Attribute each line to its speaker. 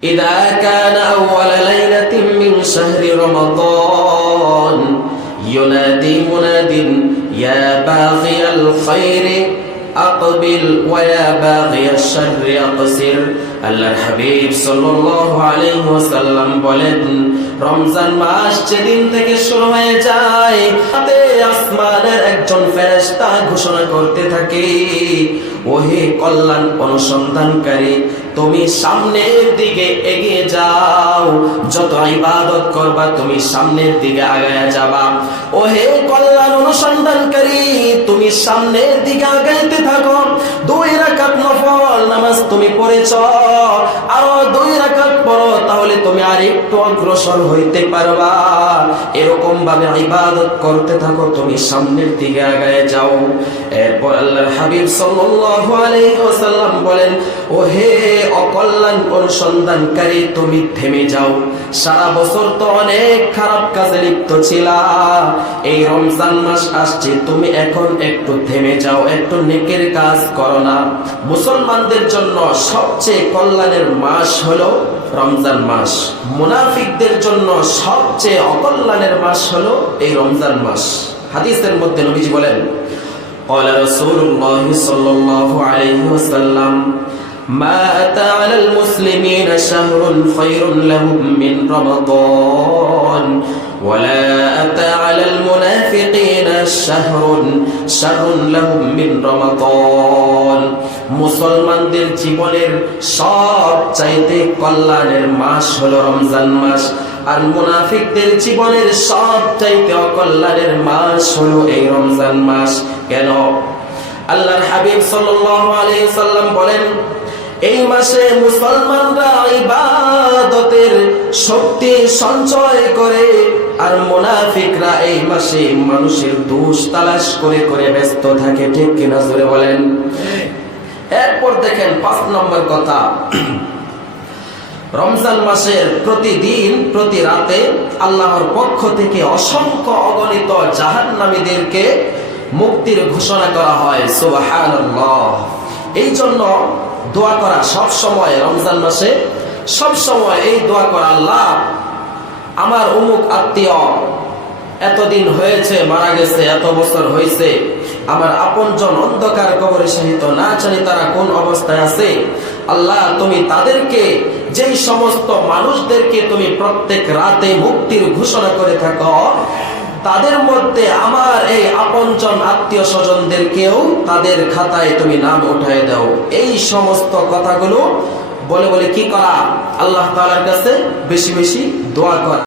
Speaker 1: إذا كان أول ليلة من شهر رمضان ينادي مناد يا باغي الخير أقبل ويا باغي الشر أقصر আল্লাহর হাবিব সাল্লাল্লাহু আলাইহি ওয়াসাল্লাম বলেন রমজান মাস যেদিন থেকে শুরু হয়ে যায় তাতে আসমানের একজন ফেরেশতা ঘোষণা করতে থাকে ওহে কল্যাণ অনুসন্ধানকারী তুমি সামনের দিকে এগিয়ে যাও। যত ইবাদত করবা, তুমি সামনের দিকে আগায়া যাবা। ও হে কল্যাণ অনুসন্ধানকারী, তুমি সামনের দিকে আগাইতে থাকো। দুই রাকাত নফল নামাজ তুমি পড়েছ, আরও দুই রাকাত পড়ো তুমি আর একটু অগ্রসর হইতে পারবা। এরকম ভাবে ইবাদত করতে থাকো, তুমি সামনের দিকে আগায় যাও। এরপর আল্লাহর হাবিব সাল্লাল্লাহু আলাইহি ওয়াসাল্লাম বলেন ও হে অকল্যাণ অনুসন্ধানকারী, তুমি থেমে যাও। সারা বছর তো অনেক খারাপ কাজে লিপ্ত ছিলা। এই রমজান মাস আসছে, তুমি এখন একটু থেমে যাও, একটু নেকের কাজ করো না। মুসলমানদের জন্য সবচেয়ে কল্যাণের মাস হলো রমজান মাস মুনাফিকদের জন্য সবচেয়ে অকল্যাণের মাস হলো এই রমজান মাস হাদিসের মধ্যে নবীজি বলেন قال رسول الله صلى الله عليه وسلم ما أتى على المسلمين شهر خير لهم من رمضان ولا أتى على المنافقين شهر شر لهم من رمضان মুসলমানদের জীবনের সব চাইতে কল্যাণের মাস হলো রমজান মাস আর মুনাফিকদের জীবনের সব চাইতে অকল্যাণের মাস হলো এই রমজান মাস কেন আল্লাহর হাবিব সাল্লাল্লাহু আলাইহি সাল্লাম বলেন এই মাসে মুসলমানরা ইবাদতের শক্তি সঞ্চয় করে আর মোনাফিকরা এই মাসে মানুষের দোষ তালাশ করে করে ব্যস্ত থাকে, ঠিক কিনা জোরে বলেন? এরপর দেখেন পাঁচ নম্বর কথা। রমজান মাসের প্রতিদিন, প্রতি রাতে আল্লাহর পক্ষ থেকে অসংখ্য অগণিত জাহান্নামীদেরকে মুক্তির ঘোষণা করা হয়, সুবহানাল্লাহ। এই জন্য দোয়া করা সব সময়, রমজান মাসে সব সময় এই দোয়া করা, আল্লাহ, আমার অমুক আত্মীয় এতদিন হয়েছে, মারা গেছে, এত বছর হয়েছে, আমার আপনজন অন্ধকার কবরে সহিত না জানি তারা কোন অবস্থায় আছে, আল্লাহ, তুমি তাদেরকে, যেই সমস্ত মানুষদেরকে তুমি প্রত্যেক রাতে মুক্তির ঘোষণা করে থাকো তাদের মধ্যে আমার এই আপনজন আত্মীয় স্বজনদেরকেও তাদের খাতায় তুমি নাম উঠায় দাও। এই সমস্ত কথাগুলো বলে বলে কি করা? আল্লাহ তালার কাছে বেশি বেশি দোয়া করা।